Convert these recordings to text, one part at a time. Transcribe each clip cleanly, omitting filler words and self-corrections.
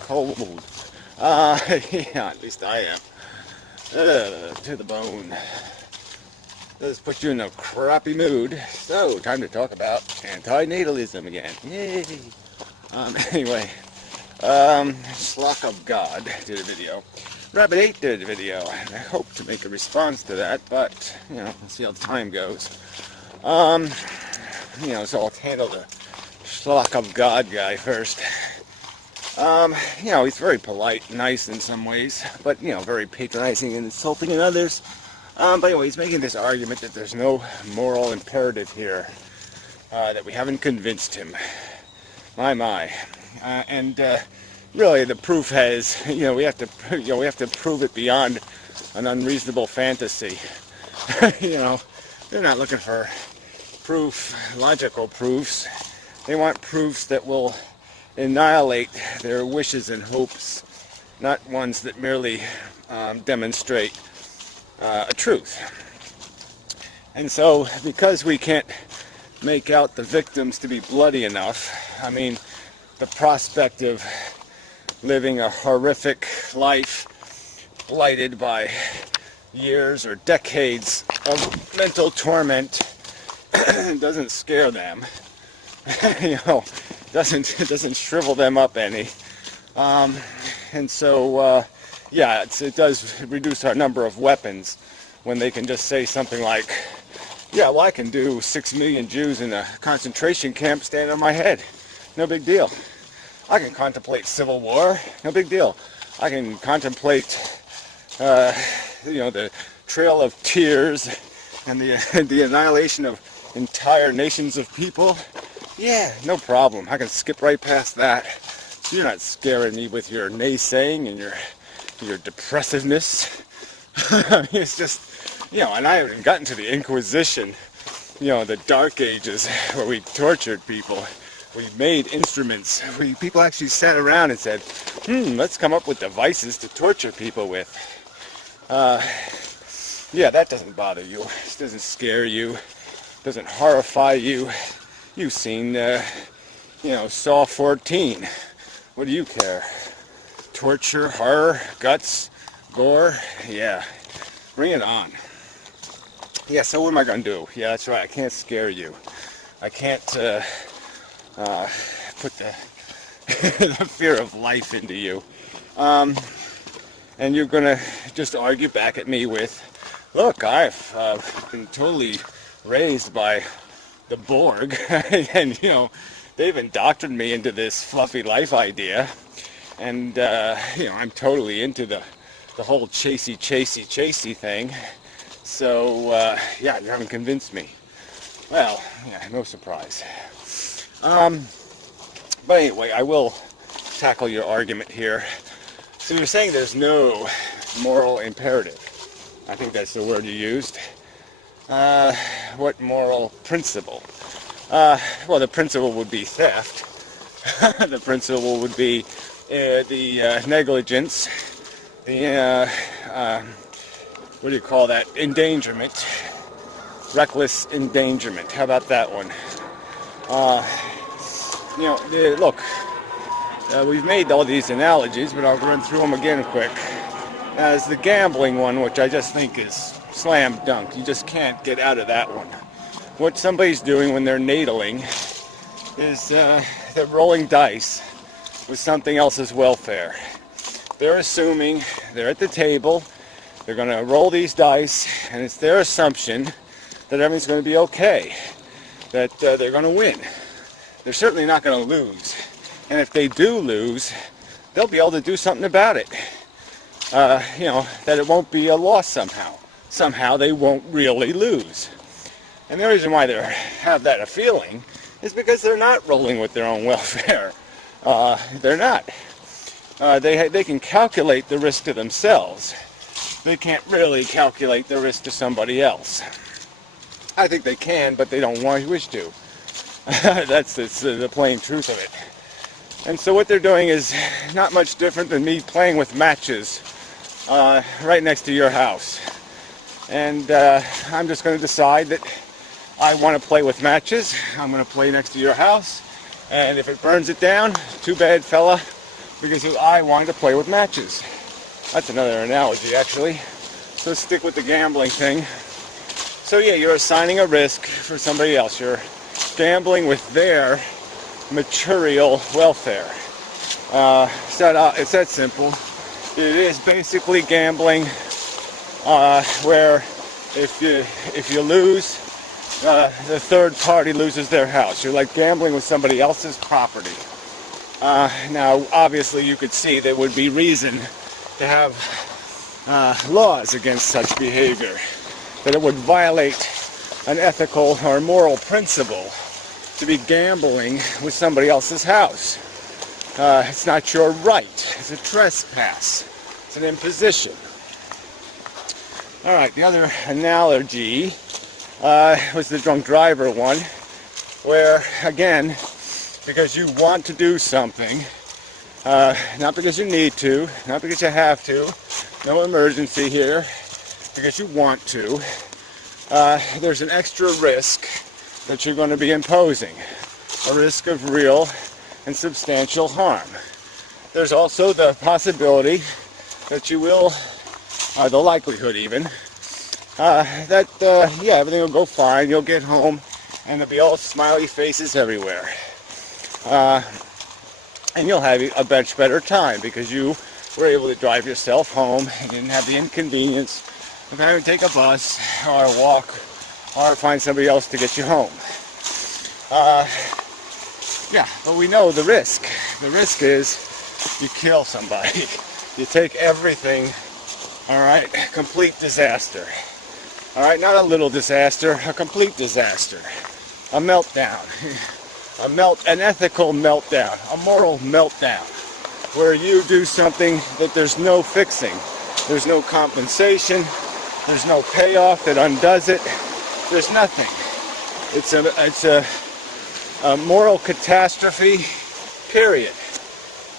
Cold. Yeah, at least I am. To the bone. Does put you in a crappy mood. So, time to talk about antinatalism again. Yay! Anyway, SufferingSucks did a video. Rabbit 8 did a video. I hope to make a response to that, but, we'll see how the time goes. So I'll handle the shlockofgod guy first. He's very polite, nice in some ways, but, very patronizing and insulting in others. But anyway, he's making this argument that there's no moral imperative here, that we haven't convinced him. My. Really, the proof has, we have to prove it beyond an unreasonable fantasy. They're not looking for proof, logical proofs. They want proofs that will annihilate their wishes and hopes, not ones that merely demonstrate a truth. And so, because we can't make out the victims to be bloody enough, the prospect of living a horrific life blighted by years or decades of mental torment doesn't scare them. Doesn't shrivel them up any. It does reduce our number of weapons when they can just say something like, I can do 6 million Jews in a concentration camp stand on my head. No big deal. I can contemplate civil war. No big deal. I can contemplate, the trail of tears and the annihilation of entire nations of people. Yeah, no problem. I can skip right past that. You're not scaring me with your naysaying and your depressiveness. It's just, and I haven't gotten to the Inquisition, the Dark Ages, where we tortured people. We made instruments. People actually sat around and said, let's come up with devices to torture people with. That doesn't bother you. It doesn't scare you. It doesn't horrify you. You've seen, Saw 14. What do you care? Torture, horror, guts, gore? Yeah. Bring it on. Yeah, so what am I going to do? Yeah, that's right. I can't scare you. I can't put the fear of life into you. And you're going to just argue back at me with, look, I've been totally raised by the Borg, and they've indoctrinated me into this fluffy life idea, and I'm totally into the whole chasey thing. So you haven't convinced me. Well, no surprise. But anyway, I will tackle your argument here. So you're saying there's no moral imperative. I think that's the word you used. What moral principle? The principle would be theft. The principle would be the negligence, the, what do you call that? Endangerment. Reckless endangerment. How about that one? Look, we've made all these analogies, but I'll run through them again quick. As the gambling one, which I just think is slam dunk. You just can't get out of that one. What somebody's doing when they're nadling is they're rolling dice with something else's welfare. They're assuming they're at the table, they're going to roll these dice, and it's their assumption that everything's going to be okay, that they're going to win. They're certainly not going to lose. And if they do lose, they'll be able to do something about it. That it won't be a loss somehow. Somehow they won't really lose. And the reason why they have that feeling is because they're not rolling with their own welfare. They're not. They can calculate the risk to themselves. They can't really calculate the risk to somebody else. I think they can, but they don't wish to. That's the plain truth of it. And so what they're doing is not much different than me playing with matches right next to your house. And I'm just going to decide that I want to play with matches. I'm going to play next to your house. And if it burns it down, too bad, fella. because I wanted to play with matches. That's another analogy, actually. So let's stick with the gambling thing. So yeah, you're assigning a risk for somebody else. You're gambling with their material welfare. It's that simple. It is basically gambling where if you lose, the third party loses their house. You're like gambling with somebody else's property. Now, obviously, you could see there would be reason to have laws against such behavior, that it would violate an ethical or moral principle to be gambling with somebody else's house. It's not your right. It's a trespass. It's an imposition. All right, the other analogy was the drunk driver one, where, again, because you want to do something, not because you need to, not because you have to, no emergency here, because you want to, there's an extra risk that you're going to be imposing, a risk of real and substantial harm. There's also the possibility that you will, the likelihood even, that everything will go fine, you'll get home, and there'll be all smiley faces everywhere. And you'll have a much better time because you were able to drive yourself home and didn't have the inconvenience of having to take a bus or walk or find somebody else to get you home. But we know the risk. The risk is you kill somebody. You take everything, all right? Complete disaster. All right, not a little disaster, a complete disaster. A meltdown. An ethical meltdown, a moral meltdown, where you do something that there's no fixing. There's no compensation. There's no payoff that undoes it. There's nothing. It's a moral catastrophe, period.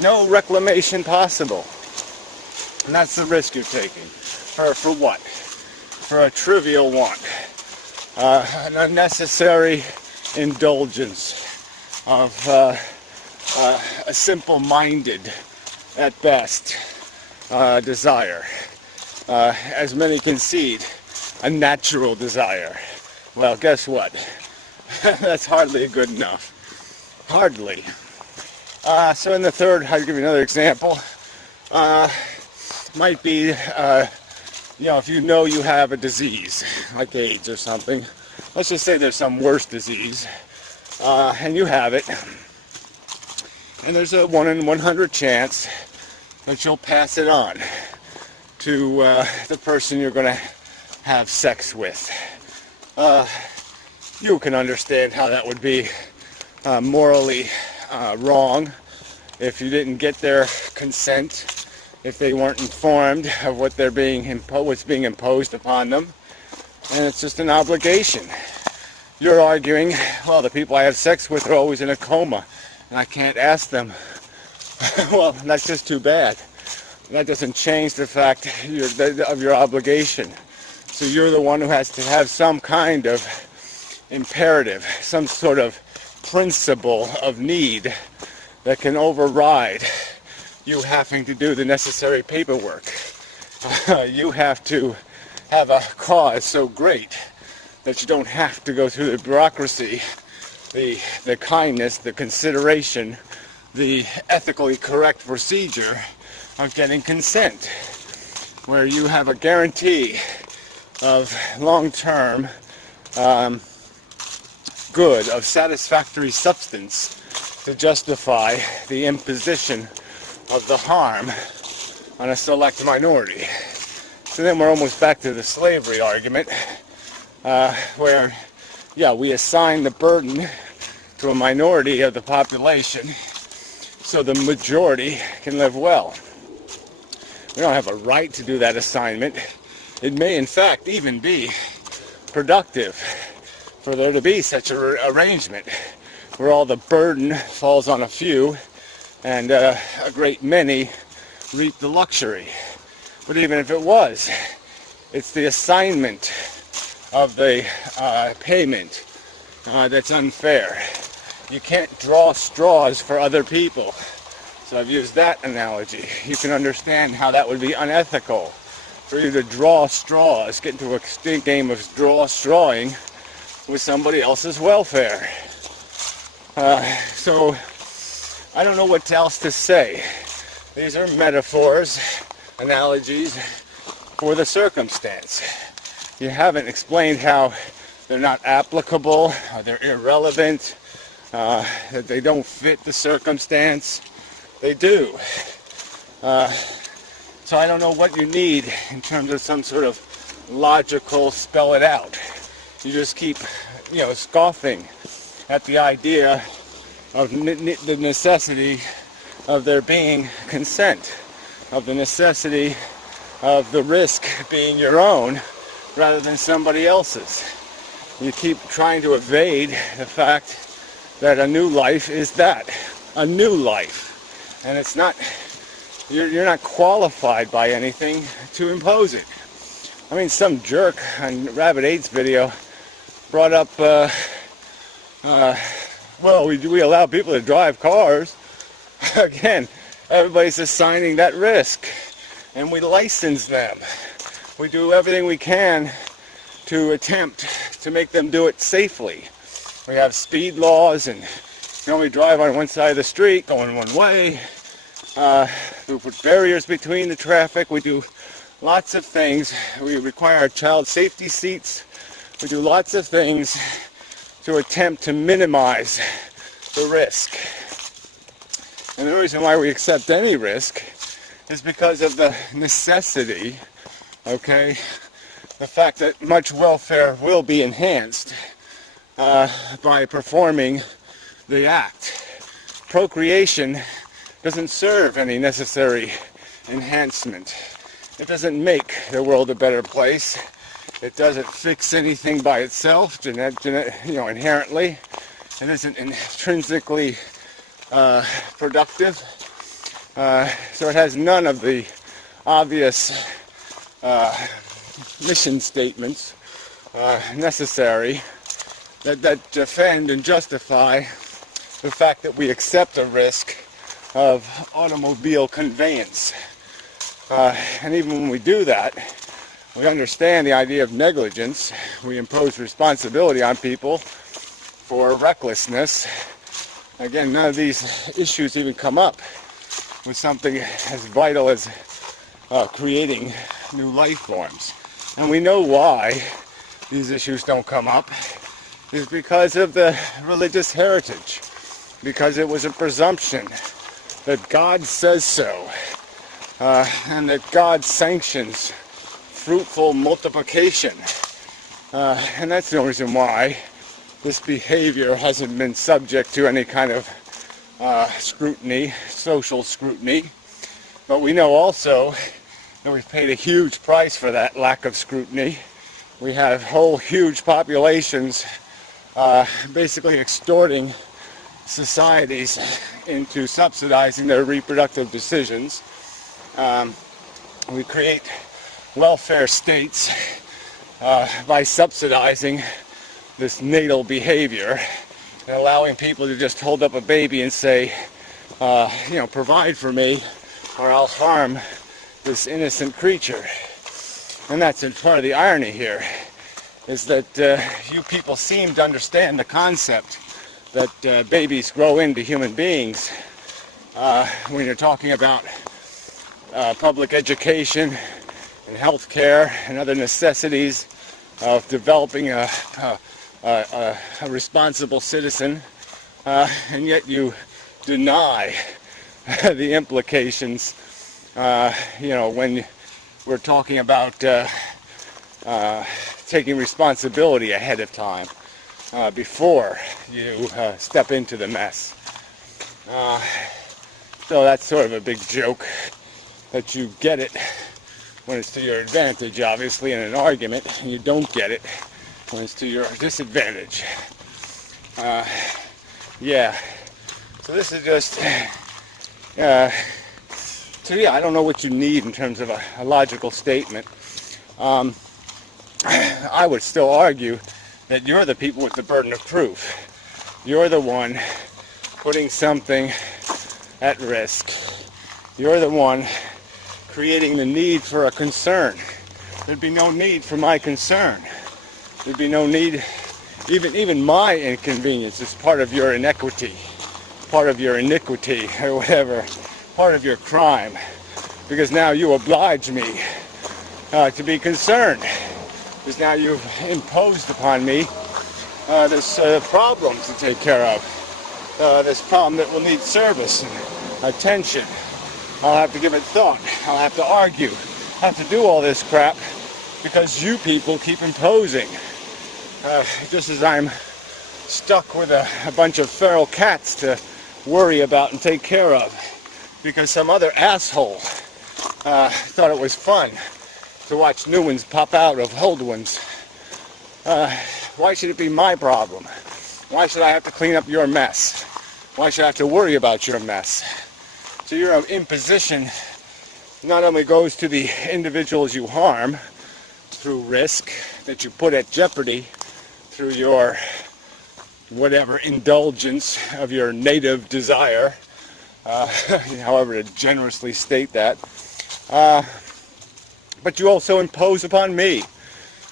No reclamation possible. And that's the risk you're taking. For what? For a trivial want. An unnecessary indulgence of a simple-minded, at best, desire. As many concede, a natural desire. Well, guess what? That's hardly good enough. Hardly. So in the third, I'll give you another example. Might be, if you know you have a disease, like AIDS or something. Let's just say there's some worse disease, and you have it. And there's a 1 in 100 chance that you'll pass it on to the person you're going to have sex with. You can understand how that would be morally wrong if you didn't get their consent, if they weren't informed of what they're what's being imposed upon them, and it's just an obligation. You're arguing, well, the people I have sex with are always in a coma, and I can't ask them. Well, that's just too bad. That doesn't change the fact of your obligation. So you're the one who has to have some kind of imperative, some sort of principle of need that can override you having to do the necessary paperwork. You have to have a cause so great that you don't have to go through the bureaucracy, the kindness, the consideration, the ethically correct procedure of getting consent, where you have a guarantee of long-term good, of satisfactory substance to justify the imposition of the harm on a select minority. So then we're almost back to the slavery argument, where, we assign the burden to a minority of the population so the majority can live well. We don't have a right to do that assignment. It may, in fact, even be productive for there to be such an arrangement where all the burden falls on a few and a great many reap the luxury. But even if it was, it's the assignment of the payment that's unfair. You can't draw straws for other people. So I've used that analogy. You can understand how that would be unethical for you to draw straws, get into a game of strawing with somebody else's welfare. So I don't know what else to say. These are metaphors, analogies for the circumstance. You haven't explained how they're not applicable, they're irrelevant, that they don't fit the circumstance. They do. So I don't know what you need in terms of some sort of logical spell it out. You just keep, scoffing at the idea of the necessity of there being consent, of the necessity of the risk being your own rather than somebody else's. You keep trying to evade the fact that a new life is that, a new life. And it's not, you're not qualified by anything to impose it. I mean, some jerk on Rabbit 8's video brought up, well, we allow people to drive cars. Again, everybody's assigning that risk. And we license them. We do everything we can to attempt to make them do it safely. We have speed laws and you only drive on one side of the street, going one way. We put barriers between the traffic. We do lots of things. We require child safety seats. We do lots of things to attempt to minimize the risk. And the reason why we accept any risk is because of the necessity, okay? The fact that much welfare will be enhanced by performing the act. Procreation doesn't serve any necessary enhancement. It doesn't make the world a better place. It doesn't fix anything by itself, inherently. It isn't intrinsically productive. So it has none of the obvious mission statements necessary that defend and justify the fact that we accept a risk of automobile conveyance. And even when we do that, we understand the idea of negligence. We impose responsibility on people for recklessness. Again, none of these issues even come up with something as vital as creating new life forms. And we know why these issues don't come up is because of the religious heritage, because it was a presumption that God says so, and that God sanctions fruitful multiplication. And that's the only reason why this behavior hasn't been subject to any kind of scrutiny, social scrutiny. But we know also that we've paid a huge price for that lack of scrutiny. We have whole huge populations basically extorting societies into subsidizing their reproductive decisions. We create welfare states by subsidizing this natal behavior and allowing people to just hold up a baby and say, provide for me or I'll harm this innocent creature. And that's part of the irony here, is that you people seem to understand the concept that babies grow into human beings when you're talking about public education and health care and other necessities of developing a responsible citizen, and yet you deny the implications, when we're talking about taking responsibility ahead of time before you step into the mess. So that's sort of a big joke that you get it when it's to your advantage, obviously, in an argument, and you don't get it when it's to your disadvantage. So this is just, I don't know what you need in terms of a logical statement. I would still argue that you're the people with the burden of proof. You're the one putting something at risk. You're the one creating the need for a concern. There'd be no need for my concern. There'd be no need, even my inconvenience is part of your inequity, part of your iniquity, or whatever, part of your crime. Because now you oblige me to be concerned. Because now you've imposed upon me this problem to take care of. This problem that will need service and attention. I'll have to give it thought. I'll have to argue. I'll have to do all this crap because you people keep imposing. Just as I'm stuck with a bunch of feral cats to worry about and take care of because some other asshole thought it was fun to watch new ones pop out of old ones. Why should it be my problem? Why should I have to clean up your mess? Why should I have to worry about your mess? So your imposition not only goes to the individuals you harm through risk that you put at jeopardy through your whatever indulgence of your native desire, however to generously state that, but you also impose upon me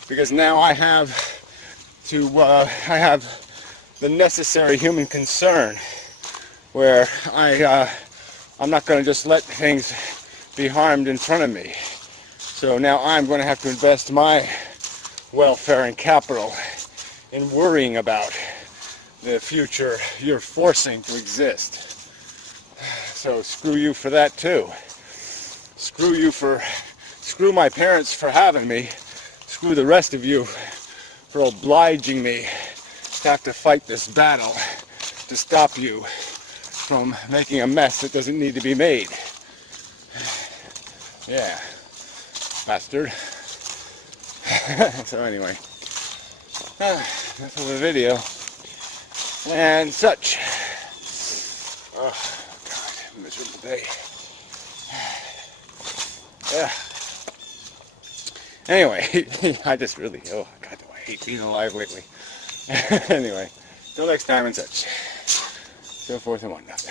because now I have the necessary human concern where I'm not going to just let things be harmed in front of me. So now I'm going to have to invest my welfare and capital in worrying about the future you're forcing to exist. So screw you for that too. Screw my parents for having me. Screw the rest of you for obliging me to have to fight this battle to stop you from making a mess that doesn't need to be made. Yeah, bastard. So anyway, that's for the video and such. Oh God, miserable day. Yeah. Anyway, I just really, oh God, I hate being alive lately. Anyway, till next time and such. So forth and whatnot.